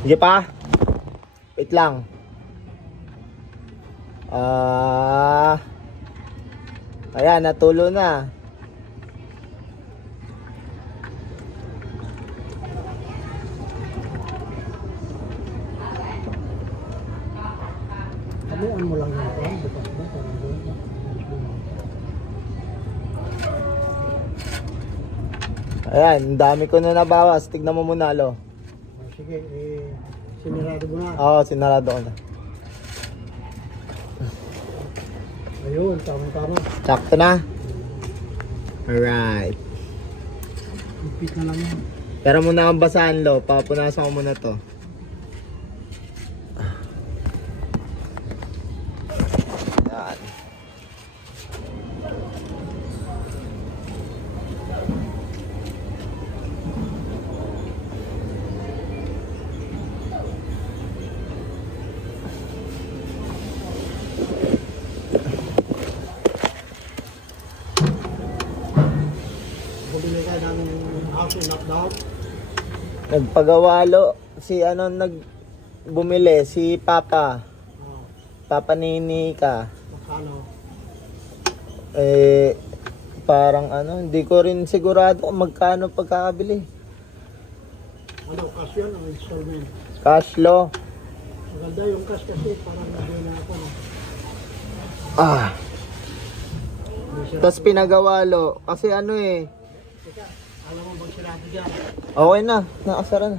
Hindi pa? Wait lang. Ayan, natulo na. Kamuan mo lang yung plan, bukas ba? Ayan, ang dami ko na nabawas. Tignan mo muna, lo. Sige, sinirado mo na. Oo, sinarado ko na. Ayun, tama-tama. Sakto na. Alright. Ipit na lang yan. Pero muna ang basahan, lo. Papunasan ko muna to. Yan. Bumili ka ng house and knockdown. Nagpagawalo. Si bumili. Si Papa. Oh, Papa ni ka. makano. Parang hindi ko rin sigurado kung magkano pagkakabili. Ano, cash yun o installment? Cash lo. Maganda yung cash kasi parang nabili na ako. No? Hindi siya- Tapos pinagawa lo. Kasi Teka, alam mo bang sirado dyan? okay na. Nakasara na.